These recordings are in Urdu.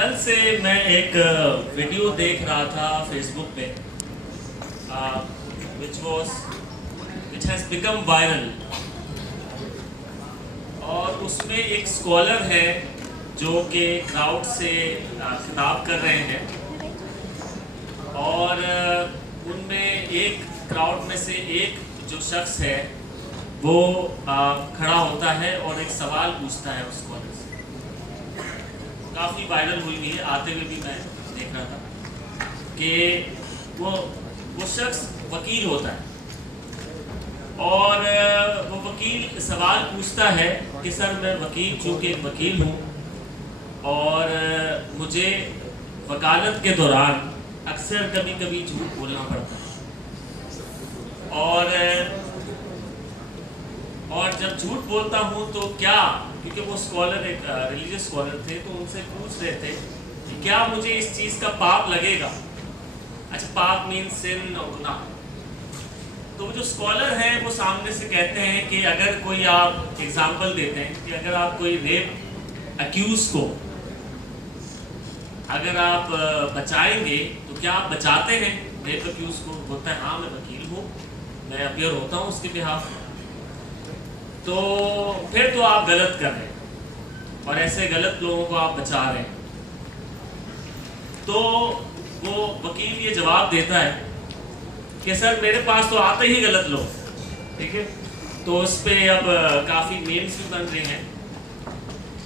کل سے میں ایک ویڈیو دیکھ رہا تھا فیس بک پہ which has become viral، اور اس میں ایک اسکالر ہے جو کہ کراؤڈ سے خطاب کر رہے ہیں، اور ان میں ایک کراؤڈ میں سے ایک جو شخص ہے وہ کھڑا ہوتا ہے اور ایک سوال پوچھتا ہے اس اسکالر سے۔ کافی وائرل ہوئی ہے، آتے ہوئے بھی میں دیکھ رہا تھا کہ وہ شخص وکیل ہوتا ہے، اور وہ وکیل سوال پوچھتا ہے کہ سر میں وکیل چونکہ ایک وکیل ہوں، اور مجھے وکالت کے دوران اکثر کبھی کبھی جھوٹ بولنا پڑتا ہے، اور جب جھوٹ بولتا ہوں تو کیا، کیونکہ وہ اسکالر ایک ریلیجیس اسکالر تھے، تو ان سے پوچھ رہے تھے کہ کیا مجھے اس چیز کا پاپ لگے گا؟ اچھا، پاپ مینس سن اور گناہ۔ تو وہ جو اسکالر ہیں وہ سامنے سے کہتے ہیں کہ اگر کوئی، آپ ایگزامپل دیتے ہیں کہ اگر آپ کوئی ریپ اکیوز کو اگر آپ بچائیں گے تو کیا آپ بچاتے ہیں ریپ اکیوز کو؟ بولتا ہے ہاں میں وکیل ہوں، میں اپیئر ہوتا ہوں اس کے بہاف میں۔ تو پھر تو آپ غلط کر رہے ہیں، اور ایسے غلط لوگوں کو آپ بچا رہے ہیں۔ تو وہ وکیل یہ جواب دیتا ہے کہ سر میرے پاس تو آتے ہی غلط لوگ، ٹھیک ہے؟ تو اس پہ اب کافی میمز بھی بن رہے ہیں،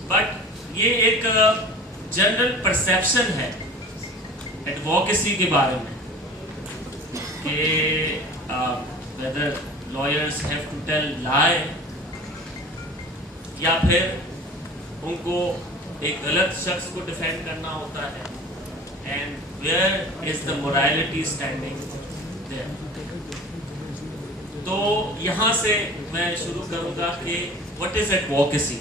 بٹ یہ ایک جنرل پرسیپشن ہے ایڈووکیسی کے بارے میں کہ whether lawyers have to tell lie، یا پھر ان کو ایک غلط شخص کو ڈیفینڈ کرنا ہوتا ہے، and where is the morality standing there۔ تو یہاں سے میں شروع کروں گا کہ what is advocacy،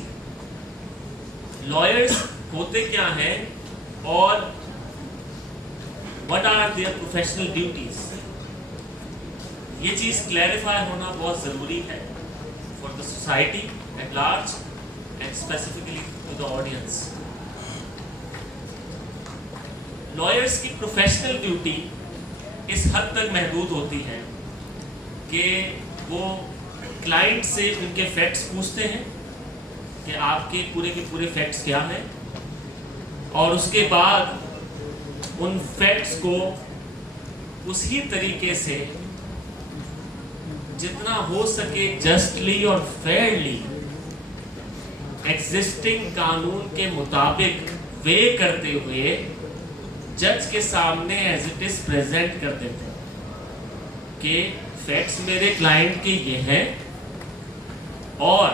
lawyers ہوتے کیا ہیں اور what are their professional duties۔ یہ چیز کلیریفائی ہونا بہت ضروری ہے for the society at large and specifically to the audience۔ lawyers کی پروفیشنل ڈیوٹی اس حد تک محدود ہوتی ہے کہ وہ کلائنٹ سے ان کے فیکٹس پوچھتے ہیں کہ آپ کے پورے کے پورے فیکٹس کیا ہیں، اور اس کے بعد ان فیکٹس کو اسی طریقے سے جتنا ہو سکے جسٹلی اور فیئرلی ایگزسٹنگ قانون کے مطابق وے کرتے ہوئے جج کے سامنے ایز اٹ از پریزنٹ کر دیتے ہیں کہ فیکٹس میرے کلائنٹ کے یہ ہیں، اور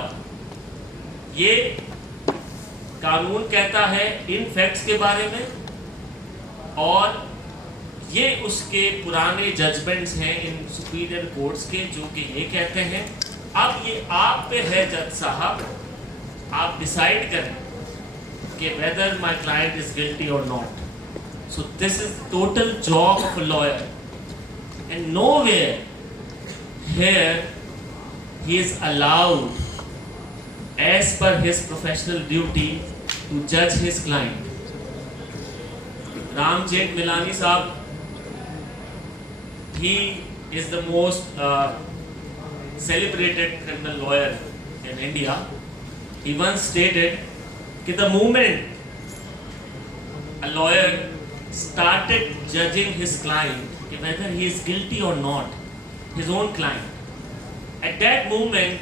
یہ قانون کہتا ہے ان فیکٹس کے بارے میں، اور یہ اس کے پرانے ججمنٹس ہیں ان سپیریئر کورٹس کے جو کہ یہ کہتے ہیں۔ اب یہ آپ پہ ہے جج صاحب، آپ ڈیسائیڈ کریں کہ whether my client is guilty or not۔ So this is total job of a lawyer, and nowhere here he is allowed as per his professional duty to judge his client۔ Ram جیٹھ ملانی صاحب، he is the most celebrated criminal lawyer in India۔ He once stated کہ the moment a lawyer started judging his client whether he is guilty or not, his own client, at that moment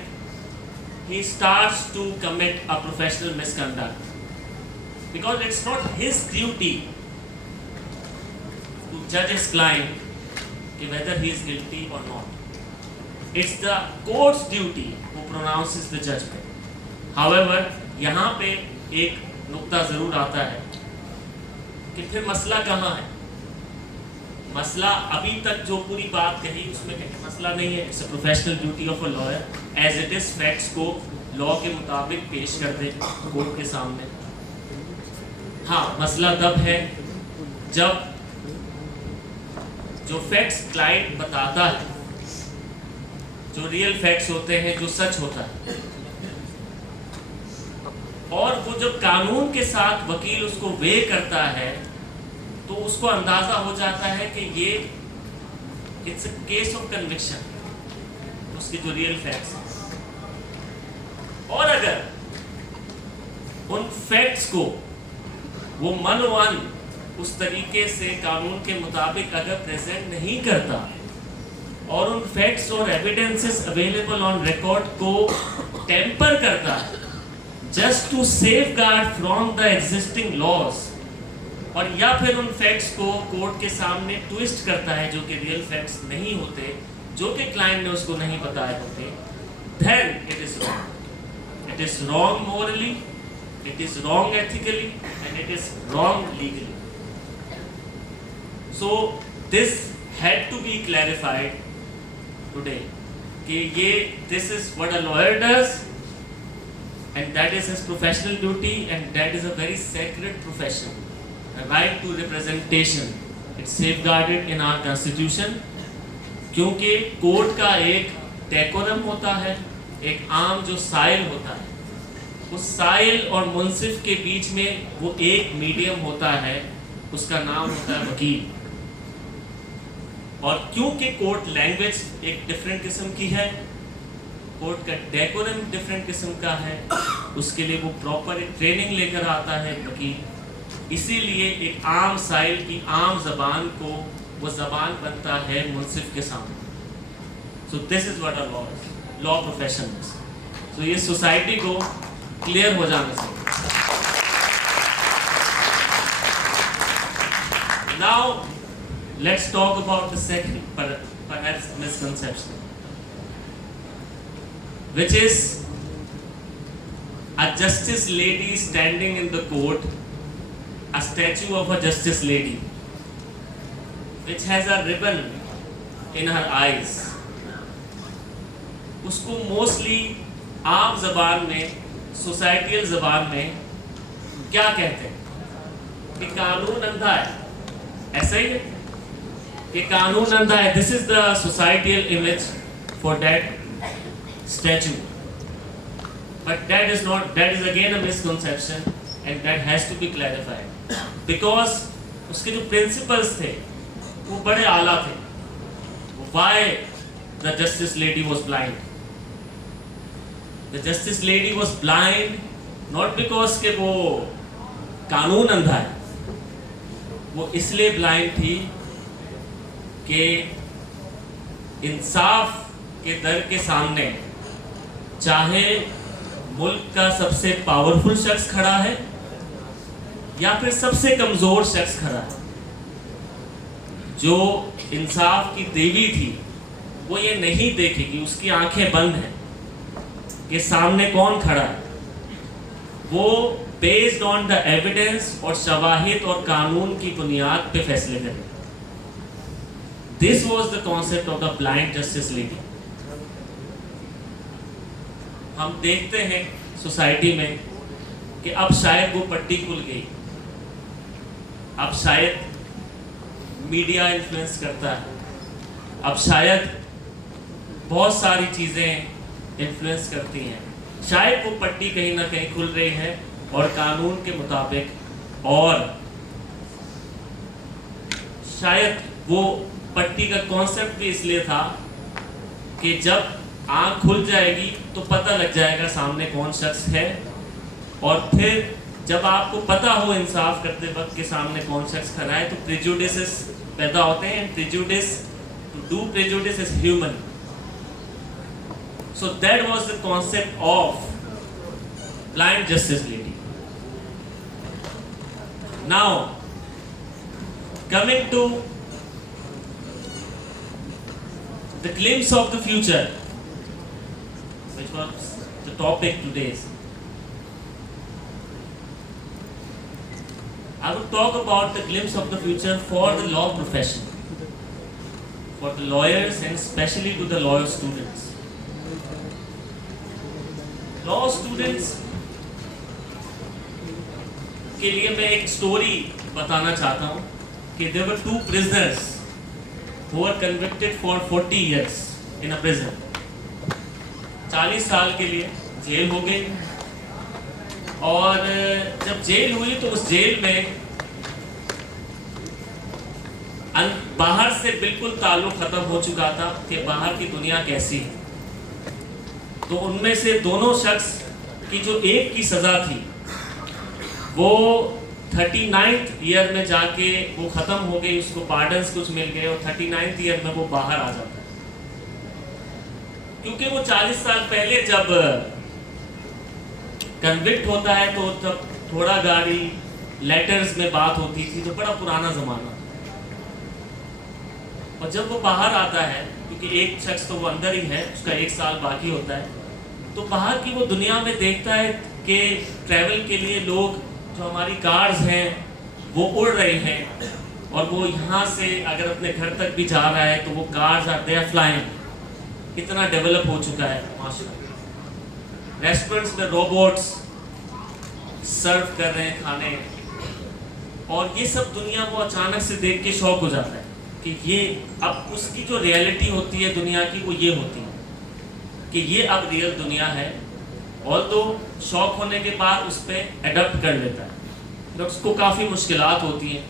he starts to commit a professional misconduct, because it's not his duty to judge his client whether he is guilty or not. It's the court's duty who pronounces the judgment. However, یہاں پہ ایک نقطہ ضرور آتا ہے کہ پھر مسئلہ کہاں ہے؟ مسئلہ ابھی تک جو پوری بات کہی اس میں مسئلہ نہیں ہے۔ It's a professional duty of a lawyer as it is facts کو لاء کے مطابق پیش کر دے کورٹ کے سامنے۔ ہاں، مسئلہ تب ہے جب جو فیکٹس کلائنٹ بتاتا ہے، جو ریئل فیکٹس ہوتے ہیں، جو سچ ہوتا ہے، اور وہ جب قانون کے ساتھ وکیل اس کو وے کرتا ہے تو اس کو اندازہ ہو جاتا ہے کہ یہ it's a case of conviction, اس کی جو ریئل فیکٹس ہیں. اور اگر ان فیکٹس کو وہ من اس طریقے سے قانون کے مطابق اگر پریزنٹ نہیں کرتا اور ان فیکٹس اور ایویڈنسز اویلیبل آن ریکارڈ کو ٹیمپر کرتا ہے just to safeguard from the existing laws, اور یا پھر ان فیکٹس کو کورٹ کے سامنے ٹویسٹ کرتا ہے جو کہ ریئل فیکٹس نہیں ہوتے، جو کہ کلائنٹ نے اس کو نہیں بتائے ہوتے، then it is wrong. It is wrong morally, it is wrong ethically, and it is wrong legally. So this had to be clarified today کہ یہ this is what a lawyer does and that is his professional duty and that is a very sacred profession. A right to representation, it's safeguarded in our constitution کیونکہ کورٹ کا ایک ڈیکورم ہوتا ہے، ایک عام جو سائل ہوتا ہے، اس سائل اور منصف کے بیچ میں وہ ایک میڈیم ہوتا ہے، اس کا نام ہوتا ہے وکیل. اور کیونکہ کورٹ لینگویج ایک ڈفرینٹ قسم کی ہے، کورٹ کا ڈیکورم ڈفرینٹ قسم کا ہے، اس کے لیے وہ پراپر ایک ٹریننگ لے کر آتا ہے وکیل، اسی لیے ایک عام سائل کی عام زبان کو وہ زبان بنتا ہے منصف کے سامنے. سو دس is what a law is, law profession is. سو یہ سوسائٹی کو کلیئر ہو جانا چاہیے. Now let's talk about the second perhaps misconception, which is a justice lady standing in the court, a statue of a justice lady which has a ribbon in her eyes. اس کو موسٹلی عام زبان میں، سوسائٹیل زبان میں کیا کہتے ہیں کہ قانون اندھا ہے. ایسا ہی ہے کہ قانون اندھا ہے. This is the societal image for that statue. But that is not, that is again a misconception and that has to be clarified because اس کے جو پرنسپلس تھے وہ بڑے اعلیٰ تھے. Why the justice lady was blind? The justice lady was blind not because کہ وہ قانون اندھا ہے، وہ اس لیے بلائنڈ تھی کہ انصاف کے در کے سامنے چاہے ملک کا سب سے پاورفل شخص کھڑا ہے یا پھر سب سے کمزور شخص کھڑا ہے، جو انصاف کی دیوی تھی وہ یہ نہیں دیکھے گی، اس کی آنکھیں بند ہیں کہ سامنے کون کھڑا ہے. وہ بیسڈ آن دا ایویڈنس اور شواہد اور قانون کی بنیاد پہ فیصلے کرے. This was the concept of the blind justice lady. ہم دیکھتے ہیں سوسائٹی میں کہ اب شاید وہ پٹی کھل گئی، اب شاید میڈیا انفلوئنس کرتا ہے، اب شاید بہت ساری چیزیں انفلوئنس کرتی ہیں، شاید وہ پٹی کہیں نہ کہیں کھل رہی ہے اور قانون کے مطابق، اور شاید وہ پٹی کا کانسیپٹ بھی اس لیے تھا کہ جب آنکھ کھل جائے گی تو پتہ لگ جائے گا سامنے کون شخص ہے، اور پھر جب آپ کو پتہ ہو انصاف کرتے وقت کہ سامنے کون شخص کھڑا ہے تو پریجوڈسز پیدا ہوتے ہیں. Prejudice, to do prejudice is human. So that was the concept of blind justice lady. Now, coming to the glimpse of the future, which was the topic today. I will talk about the glimpse of the future for the law profession, for the lawyers and especially to the lawyer students. Law students کے لیے میں ایک سٹوری بتانا چاہتا ہوں کہ there were two prisoners who were convicted for 40 years in a prison. 40 سال کے لیے جیل ہو گئی اور جب جیل ہوئی تو اس جیل میں باہر سے بالکل تعلق ختم ہو چکا تھا کہ باہر کی دنیا کیسی ہے. تو ان میں سے دونوں شخص کی جو ایک کی سزا تھی وہ 39th ایئر میں جا کے وہ ختم ہو گئی, اس کو پارڈنز کچھ مل گئے اور 39th ایئر میں وہ باہر آ جاتا ہے. کیونکہ وہ 40 سال پہلے جب کنوکٹ ہوتا ہے تو تب تھوڑا گاڑی لیٹرز میں بات ہوتی تھی, تو بڑا پرانا زمانہ. اور جب وہ باہر آتا ہے, کیونکہ ایک شخص تو وہ اندر ہی ہے, اس کا 1 سال باقی ہوتا ہے, تو باہر کی وہ دنیا میں دیکھتا ہے کہ ٹریول کے لیے لوگ جو ہماری کارز ہیں وہ اڑ رہے ہیں, اور وہ یہاں سے اگر اپنے گھر تک بھی جا رہا ہے تو وہ cars are they are flying, اتنا ڈیولپ ہو چکا ہے ماشاءاللہ. ریسٹورنٹس میں روبوٹس سرو کر رہے ہیں کھانے, اور یہ سب دنیا وہ اچانک سے دیکھ کے شوق ہو جاتا ہے کہ یہ اب اس کی جو ریئلٹی ہوتی ہے دنیا کی وہ یہ ہوتی ہے کہ یہ اب ریئل دنیا ہے. اور تو شوق ہونے کے بعد اس پہ اڈاپٹ کر لیتا ہے. اس کو کافی مشکلات ہوتی ہیں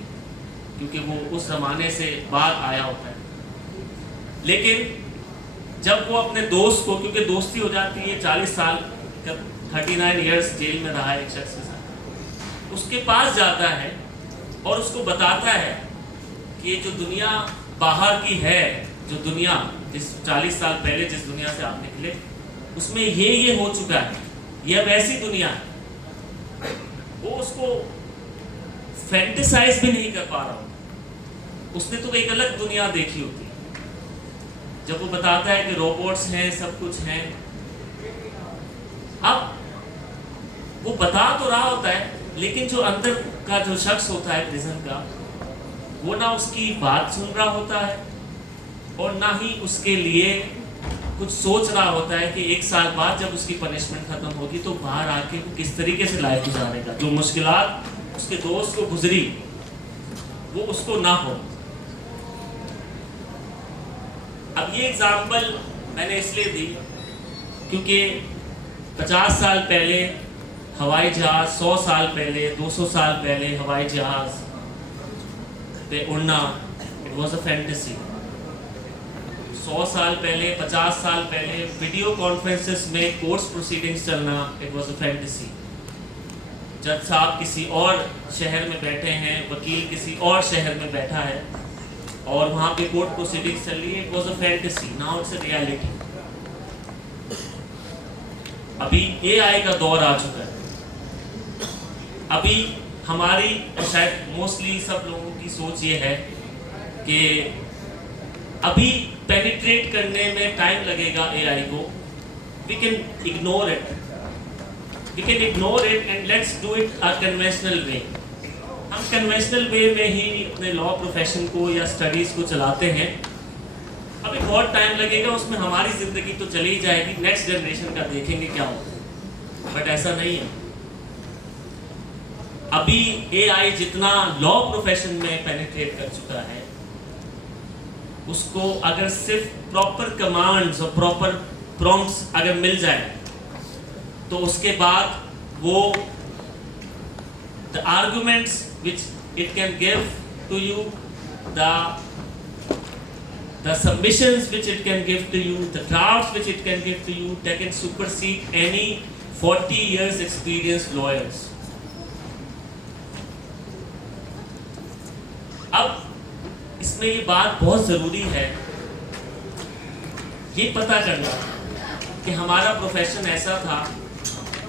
کیونکہ وہ اس زمانے سے بعد آیا ہوتا ہے. لیکن جب وہ اپنے دوست کو, کیونکہ دوستی ہو جاتی ہے 40 سال, 39 ایئرس جیل میں رہا ہے ایک شخص کے ساتھ, اس کے پاس جاتا ہے اور اس کو بتاتا ہے کہ جو دنیا باہر کی ہے, جو دنیا جس 40 سال پہلے جس دنیا سے آپ نکلے اس میں یہ ہو چکا ہے, یہ اب ایسی دنیا ہے. وہ اس کو فینٹیسائز بھی نہیں کر پا رہا ہوتا, اس نے تو ایک الگ دنیا دیکھی ہوتی ہے. جب وہ بتاتا ہے کہ روبوٹس ہیں, سب کچھ ہیں, اب وہ بتا تو رہا ہوتا ہے لیکن جو اندر کا جو شخص ہوتا ہے پریزن کا, وہ نہ اس کی بات سن رہا ہوتا ہے اور نہ ہی اس کے لیے کچھ سوچ رہا ہوتا ہے کہ 1 سال بعد جب اس کی پنشمنٹ ختم ہوگی تو باہر آ کے وہ کس طریقے سے لائف گزارے گا, جو مشکلات اس کے دوست کو گزری وہ اس کو نہ ہو. اب یہ ایگزامپل میں نے اس لیے دی کیونکہ 50 سال پہلے ہوائی جہاز, 100 سال پہلے, 200 سال پہلے ہوائی جہاز پہ اڑنا اٹ واز اے فینٹیسی. 100 سال پہلے, 50 سال پہلے ویڈیو کانفرنسز میں کورٹس پروسیڈنگز چلنا اٹ واز اے فینٹیسی. جج صاحب کسی اور شہر میں بیٹھے ہیں, وکیل کسی اور شہر میں بیٹھا ہے اور وہاں پہ کورٹ پروسیڈنگز چل رہی ہے, it was a fantasy. Now it's a reality. ابھی اے آئی کا دور آ چکا ہے. ابھی ہماری شاید موسٹلی سب لوگوں کی سوچ یہ ہے کہ ابھی پینیٹریٹ کرنے میں ٹائم لگے گا اے آئی کو. We can ignore it, we can ignore it and let's do it a conventional way. ہم کنونشنل وے میں ہی اپنے لا پروفیشن کو یا اسٹڈیز کو چلاتے ہیں. ابھی بہت ٹائم لگے گا, اس میں ہماری زندگی تو چلی ہی جائے گی, نیکسٹ جنریشن کا دیکھیں گے کیا ہوگا. بٹ ایسا نہیں ہے. ابھی اے آئی جتنا لا پروفیشن میں پینیٹریٹ کر چکا ہے, اس کو اگر صرف پراپر کمانڈز اور پراپر پرومپٹس اگر مل جائے تو اس کے بعد وہ the arguments which it can give to you, the submissions which it can give to you, the drafts which it can give to you, that can supersede any 40 years experienced lawyers. اب اس میں یہ بات بہت ضروری ہے یہ پتہ کرنا کہ ہمارا پروفیشن ایسا تھا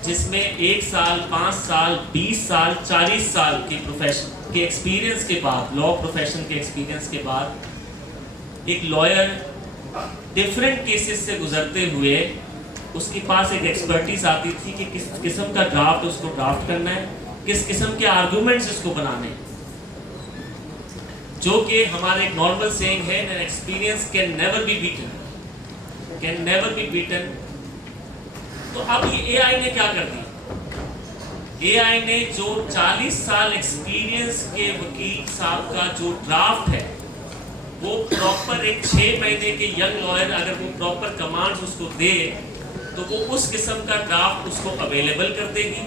جس میں 1 سال, 5 سال, 20 سال, 40 سال کے پروفیشن کے ایکسپیرینس کے بعد, لا پروفیشن کے ایکسپیرینس کے بعد ایک لائر ڈفرینٹ کیسز سے گزرتے ہوئے اس کے پاس ایک ایکسپرٹیز آتی تھی کہ کس قسم کا ڈرافٹ اس کو ڈرافٹ کرنا ہے, کس قسم کے آرگومنٹس اس کو بنانے ہیں. جو کہ ہمارے ایک نارمل سینگ ہے, an experience can never be beaten, can never be beaten. تو اب یہ اے آئی نے کیا کر دیا, اے آئی نے جو 40 سال ایکسپیرینس کے وکیل صاحب کا جو ڈرافٹ ہے وہ پراپر ایک 6 مہینے کے ینگ لائر اگر وہ پراپر کمانڈز اس کو دے تو وہ اس قسم کا ڈرافٹ اس کو اویلیبل کر دے گی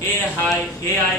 AI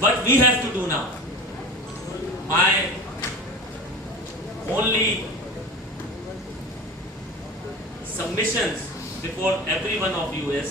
what we have to do now, my only submissions before every one of you is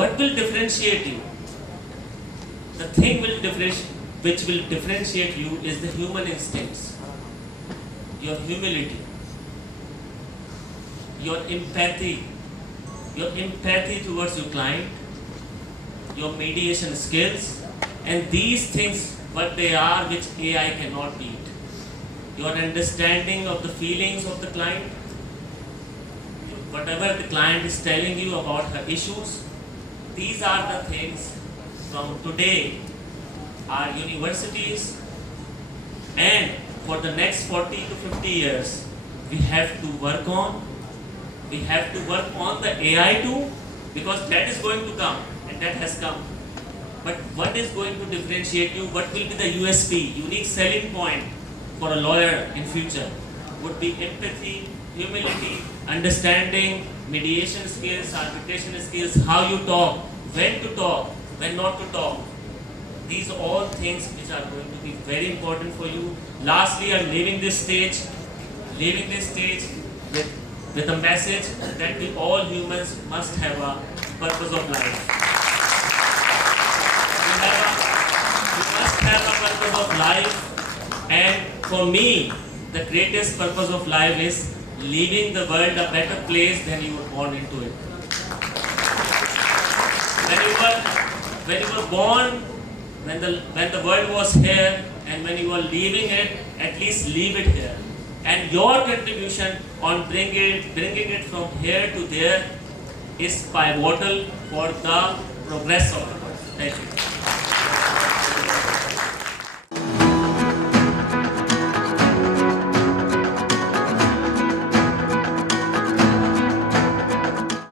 what will differentiate you? The thing which will differentiate you is the human instincts, your humility, your empathy towards your client, your mediation skills, and these things what they are which AI cannot beat. Your understanding of the feelings of the client, whatever the client is telling you about her issues, these are the things from today our universities and for the next 40 to 50 years we have to work on. We have to work on the AI too, because that is going to come and that has come. But what is going to differentiate you, what will be the USP, unique selling point for a lawyer in future, would be empathy, humility, understanding, mediation skills, arbitration skills, how you talk, when to talk, when not to talk. These are all things which are going to be very important for you. Lastly, I am leaving this stage with a message that we all humans must have a purpose of life. We must have a purpose of life, and for me, the greatest purpose of life is leaving the world a better place than you were born into it. When you were born, when the world was here, and when you are leaving it, at least leave it here. And your contribution on bringing it from here to there is pivotal for the progress of the world. Thank you.